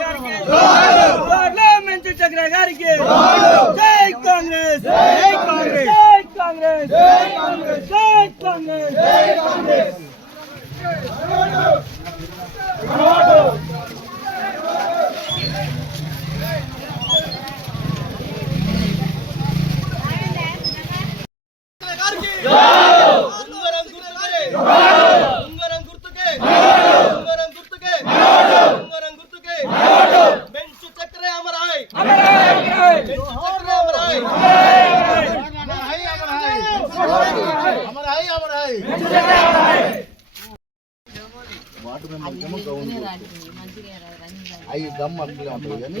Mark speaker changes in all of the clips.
Speaker 1: గారికి దొరలో మెచ్చి చక్ర జై కాంగ్రెస్ జై కాంగ్రెస్ జై కాంగ్రెస్ జై కాంగ్రెస్ జై కాంగ్రెస్ జై కాంగ్రెస్
Speaker 2: ఉంగరం గుర్తుకే ఉంగరం గుర్తుకే ఉంగరం గుర్తుకే ఉంగరం గుర్తుకే బెంచు చక్రే అమరాయ్ బెంచు చక్రే అమరాయ్
Speaker 3: అవి గమ్ అట్లా ఉంటుంది కానీ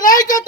Speaker 2: నాయకత్వం రేవంత్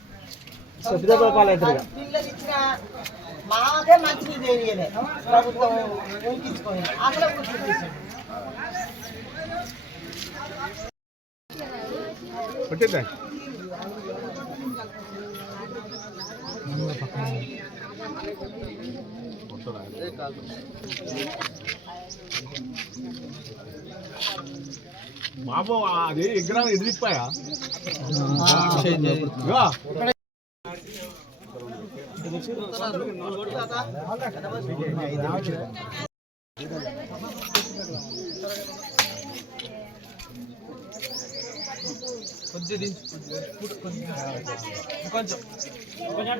Speaker 4: తెలుసు పిల్లలు ఇచ్చిన మాకే మంచిది తెలియలే ప్రభుత్వం ఊహించుకొని అసలు ఊహించేసి
Speaker 3: బాబు అది ఎగ్రామ్ ఎదిరిపోయా కొద్ది కొంచెం కొంచెం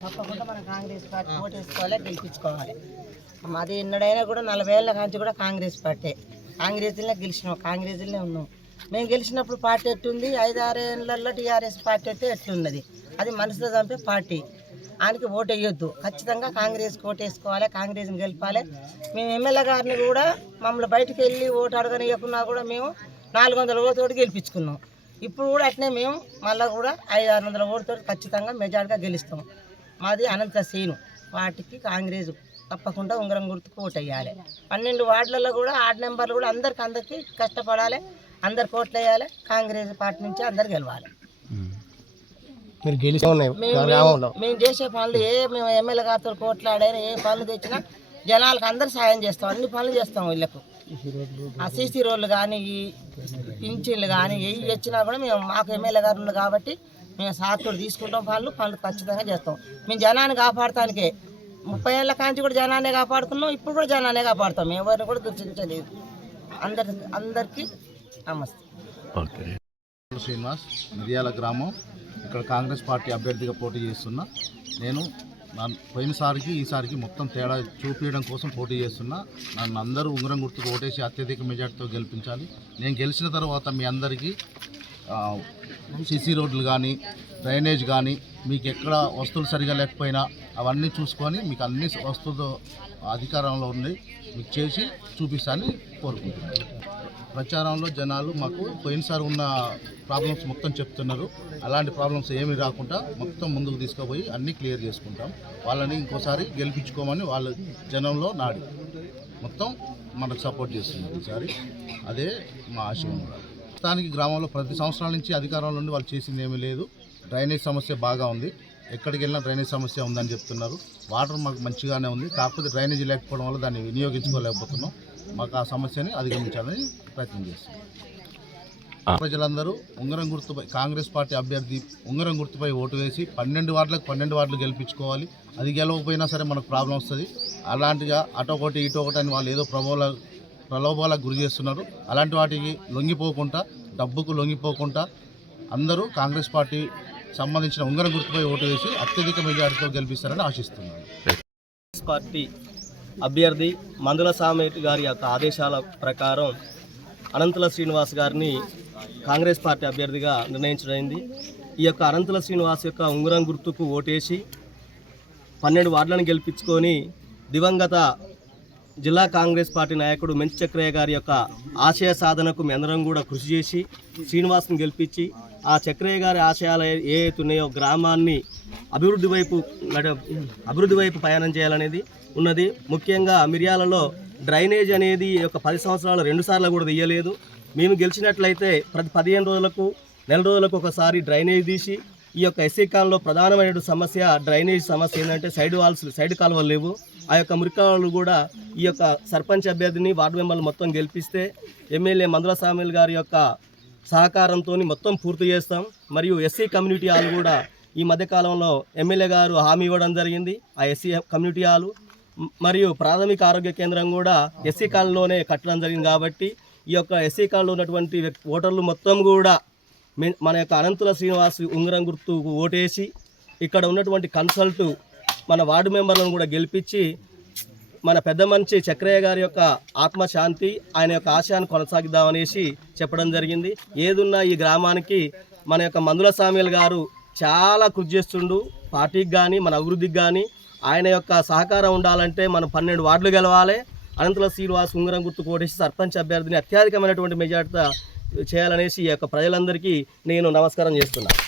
Speaker 4: తప్పకుండా మన కాంగ్రెస్ పార్టీ ఓటేసుకోవాలి గెలిపించుకోవాలి మాది ఎన్నడైనా కూడా నలభై ఏళ్ళ కాంచి కూడా కాంగ్రెస్ పార్టీ. కాంగ్రెస్లో గెలిచినాం కాంగ్రెస్లోనే ఉన్నాం. మేము గెలిచినప్పుడు పార్టీ ఎట్టుంది? ఐదు ఆరు ఏళ్ళల్లో టీఆర్ఎస్ పార్టీ అయితే ఎట్లున్నది? అది మనసులో చంపే పార్టీ. ఆయనకి ఓటు వేయొద్దు. ఖచ్చితంగా కాంగ్రెస్కి ఓటు వేసుకోవాలి కాంగ్రెస్ని గెలపాలి. మేము ఎమ్మెల్యే గారిని కూడా మమ్మల్ని బయటికి వెళ్ళి ఓటు అడగనియకున్నా కూడా మేము నాలుగు వందల ఓటుతోటి గెలిపించుకున్నాం. ఇప్పుడు కూడా అట్నే మేము మళ్ళీ కూడా ఐదు ఆరు వందల ఓటుతోటి ఖచ్చితంగా మెజార్టీగా గెలుస్తాం. మాది అనంత సీను. వాటికి కాంగ్రెస్ తప్పకుండా ఉంగరం గుర్తుకు ఓటు వేయాలి. పన్నెండు వార్డులలో కూడా ఆరు నెంబర్లు కూడా అందరికి అందరికీ కష్టపడాలి. అందరు కోట్లు వేయాలి కాంగ్రెస్ పార్టీ నుంచి అందరు గెలవాలి.
Speaker 2: మీరు గెలిచి
Speaker 4: మేము చేసే పనులు ఏ మేము ఎమ్మెల్యే గారితో కోట్లాడైనా ఏ పనులు తెచ్చినా జనాలకు అందరు సాయం చేస్తాం అన్ని పనులు చేస్తాం వీళ్ళకు. ఆ సీసీ రోడ్లు కానీ ఈ పింఛన్లు కానీ ఏవి వచ్చినా కూడా మేము మాకు ఎమ్మెల్యే గారు ఉన్నారు కాబట్టి మేము సాతుడు తీసుకుంటాం పనులు పనులు ఖచ్చితంగా చేస్తాం. మేము జనాన్ని కాపాడటానికే ముప్పై ఏళ్ళ కాంచి కూడా జనాన్నే కాపాడుకున్నాం ఇప్పుడు కూడా జనాన్నే కాపాడుతాం. మేము ఎవరిని కూడా గుర్తించలేదు అందరి అందరికీ నమస్తే.
Speaker 5: శ్రీనివాస్ మిరియాల గ్రామం. ఇక్కడ కాంగ్రెస్ పార్టీ అభ్యర్థిగా పోటీ చేస్తున్నా. నేను నా పోయినసారికి ఈసారికి మొత్తం తేడా చూపించడం కోసం పోటీ చేస్తున్నా. నన్ను అందరూ ఉంగరం గుర్తుకు ఓటేసి అత్యధిక మెజార్టీతో గెలిపించాలి. నేను గెలిచిన తర్వాత మీ అందరికీ సిసి రోడ్లు కానీ డ్రైనేజ్ కానీ మీకు ఎక్కడ వస్తువులు సరిగా లేకపోయినా అవన్నీ చూసుకొని మీకు అన్ని వస్తువులతో అధికారంలో ఉంది. మీకు చేసి చూపిస్తాను కోరుకుంటున్నాను. ప్రచారంలో జనాలు మాకు పోయినసారి ఉన్న ప్రాబ్లమ్స్ మొత్తం చెప్తున్నారు. అలాంటి ప్రాబ్లమ్స్ ఏమీ రాకుండా మొత్తం ముందుకు తీసుకుపోయి అన్నీ క్లియర్ చేసుకుంటాం. వాళ్ళని ఇంకోసారి గెలిపించుకోమని వాళ్ళ జనంలో నాడి మొత్తం మనకు సపోర్ట్ చేస్తున్నారు ఈసారి. అదే మా ఆశయం కూడా. ప్రస్తుతానికి గ్రామంలో ప్రతి సంవత్సరాల నుంచి అధికారంలో ఉండి వాళ్ళు చేసింది ఏమీ లేదు. డ్రైనేజ్ సమస్య బాగా ఉంది. ఎక్కడికి వెళ్ళినా డ్రైనేజ్ సమస్య ఉందని చెప్తున్నారు. వాటర్ మాకు మంచిగానే ఉంది. కాకపోతే డ్రైనేజ్ లేకపోవడం వల్ల దాన్ని వినియోగించుకోలేకపోతున్నాం. మాకు ఆ సమస్యని అధిగమించాలని ప్రయత్నం చేస్తున్నాం. ప్రజలందరూ ఉంగరం గుర్తుపై కాంగ్రెస్ పార్టీ అభ్యర్థి ఉంగరం గుర్తుపై ఓటు వేసి పన్నెండు వార్డులకు పన్నెండు వార్డులు గెలిపించుకోవాలి. అది గెలవకపోయినా సరే మనకు ప్రాబ్లం వస్తుంది. అలాంటిగా అటొకటి ఇటొకటి అని వాళ్ళు ఏదో ప్రబోల ప్రలోభాలకు గురి చేస్తున్నారు. అలాంటి వాటికి లొంగిపోకుండా డబ్బుకు లొంగిపోకుండా అందరూ కాంగ్రెస్ పార్టీ సంబంధించిన ఉంగరం గుర్తుపై ఓటు వేసి అత్యధిక మెజారిటీతో గెలిపిస్తారని ఆశిస్తున్నాను.
Speaker 2: కాంగ్రెస్ పార్టీ అభ్యర్థి మందుల సామెటి గారి యొక్క ఆదేశాల ప్రకారం అనంతుల శ్రీనివాస్ గారిని కాంగ్రెస్ పార్టీ అభ్యర్థిగా నిర్ణయించడైంది ఈ యొక్క అనంతుల శ్రీనివాస్ యొక్క ఉంగరం గుర్తుకు ఓటేసి పన్నెండు వార్డులను గెలిపించుకొని దివంగత జిల్లా కాంగ్రెస్ పార్టీ నాయకుడు మెంచి చక్రయ్య గారి యొక్క ఆశయ సాధనకు మీ కూడా కృషి చేసి శ్రీనివాస్ని గెలిపించి ఆ చక్రయ్య గారి ఆశయాలు ఏ ఉన్నాయో గ్రామాన్ని అభివృద్ధి వైపు అభివృద్ధి వైపు ప్రయాణం చేయాలనేది ఉన్నది. ముఖ్యంగా మిర్యాలలో డ్రైనేజ్ అనేది ఒక పది సంవత్సరాలు రెండు సార్లు కూడా తీయలేదు. మేము గెలిచినట్లయితే ప్రతి పదిహేను రోజులకు నెల రోజులకు ఒకసారి డ్రైనేజ్ తీసి ఈ యొక్క ఎస్సీ కాలంలో ప్రధానమైన సమస్య డ్రైనేజ్ సమస్య ఏంటంటే సైడ్ వాల్స్ సైడ్ కాలువలు లేవు. ఆ యొక్క మురికాలు కూడా ఈ యొక్క సర్పంచ్ అభ్యర్థిని వార్డు మెంబర్లు మొత్తం గెలిపిస్తే ఎమ్మెల్యే మందుల సామిల్ గారి యొక్క సహకారంతో మొత్తం పూర్తి చేస్తాం. మరియు ఎస్సీ కమ్యూనిటీ హాల్ కూడా ఈ మధ్యకాలంలో ఎమ్మెల్యే గారు హామీ ఇవ్వడం జరిగింది. ఆ ఎస్సీ కమ్యూనిటీ హాలు. మరియు ప్రాథమిక ఆరోగ్య కేంద్రం కూడా ఎస్సీ కాలంలోనే కట్టడం జరిగింది కాబట్టి ఈ యొక్క ఎస్సీ కాలంలో ఉన్నటువంటి ఓటర్లు మొత్తం కూడా మన యొక్క అనంతుల శ్రీనివాస్ ఉంగరం గుర్తుకు ఓటేసి ఇక్కడ ఉన్నటువంటి కన్సల్టు మన వార్డు మెంబర్లను కూడా గెలిపించి మన పెద్ద మనిషి చక్రయ్య గారి యొక్క ఆత్మశాంతి ఆయన యొక్క ఆశయాన్ని కొనసాగిద్దామనేసి చెప్పడం జరిగింది. ఏదున్నా ఈ గ్రామానికి మన యొక్క మందుల స్వామిలు గారు చాలా కృషి చేస్తుండు. పార్టీకి కానీ మన అభివృద్ధికి కానీ ఆయన యొక్క సహకారం ఉండాలంటే మనం పన్నెండు వార్డులు గెలవాలి. అనంతల శ్రీనివాస్ ఉంగరం గుర్తు కోటేసి సర్పంచ్ అభ్యర్థిని అత్యధికమైనటువంటి మెజార్టీతో చేయాలనేసి ఈ యొక్క ప్రజలందరికీ నేను నమస్కారం చేస్తున్నాను